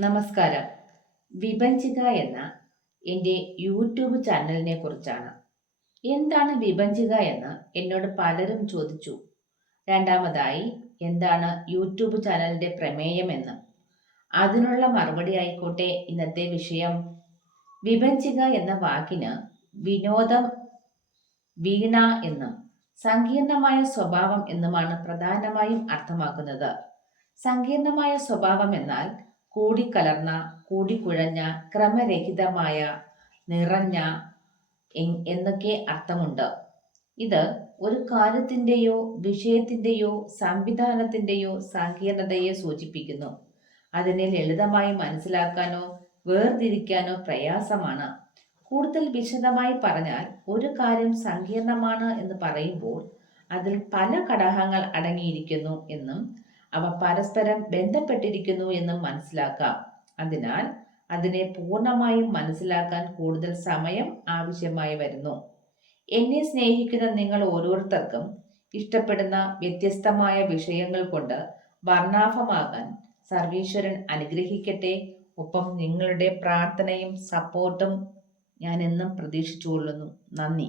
നമസ്കാരം. വിഭജിക എന്ന എൻ്റെ യൂട്യൂബ് ചാനലിനെ കുറിച്ചാണ്. എന്താണ് വിഭജിക എന്ന് എന്നോട് പലരും ചോദിച്ചു. രണ്ടാമതായി, എന്താണ് യൂട്യൂബ് ചാനലിൻ്റെ പ്രമേയം എന്ന്. അതിനുള്ള മറുപടി ആയിക്കോട്ടെ ഇന്നത്തെ വിഷയം. വിഭജിക എന്ന വാക്കിന് വിനോദം, വീണ എന്നും സങ്കീർണമായ സ്വഭാവം എന്നുമാണ് പ്രധാനമായും അർത്ഥമാക്കുന്നത്. സങ്കീർണമായ സ്വഭാവം എന്നാൽ കൂടിക്കലർന്ന, കൂടിക്കുഴഞ്ഞ, ക്രമരഹിതമായ, നിറഞ്ഞ എന്നൊക്കെ അർത്ഥമുണ്ട്. ഇത് ഒരു കാര്യത്തിൻ്റെയോ വിഷയത്തിൻ്റെയോ സംവിധാനത്തിൻ്റെയോ സങ്കീർണതയെ സൂചിപ്പിക്കുന്നു. അതിനെ ലളിതമായി മനസ്സിലാക്കാനോ വേർതിരിക്കാനോ പ്രയാസമാണ്. കൂടുതൽ വിശദമായി പറഞ്ഞാൽ, ഒരു കാര്യം സങ്കീർണമാണ് എന്ന് പറയുമ്പോൾ അതിൽ പല ഘടകങ്ങൾ അടങ്ങിയിരിക്കുന്നു എന്നും അവ പരസ്പരം ബന്ധപ്പെട്ടിരിക്കുന്നു എന്നും മനസ്സിലാക്കാം. അതിനാൽ അതിനെ പൂർണ്ണമായും മനസ്സിലാക്കാൻ കൂടുതൽ സമയം ആവശ്യമായി വരുന്നു. എന്നെ സ്നേഹിക്കുന്ന നിങ്ങൾ ഓരോരുത്തർക്കും ഇഷ്ടപ്പെടുന്ന വ്യത്യസ്തമായ വിഷയങ്ങൾ കൊണ്ട് വർണ്ണാഭമാകാൻ സർവീശ്വരൻ അനുഗ്രഹിക്കട്ടെ. ഒപ്പം നിങ്ങളുടെ പ്രാർത്ഥനയും സപ്പോർട്ടും ഞാൻ എന്നും പ്രതീക്ഷിച്ചുകൊള്ളുന്നു. നന്ദി.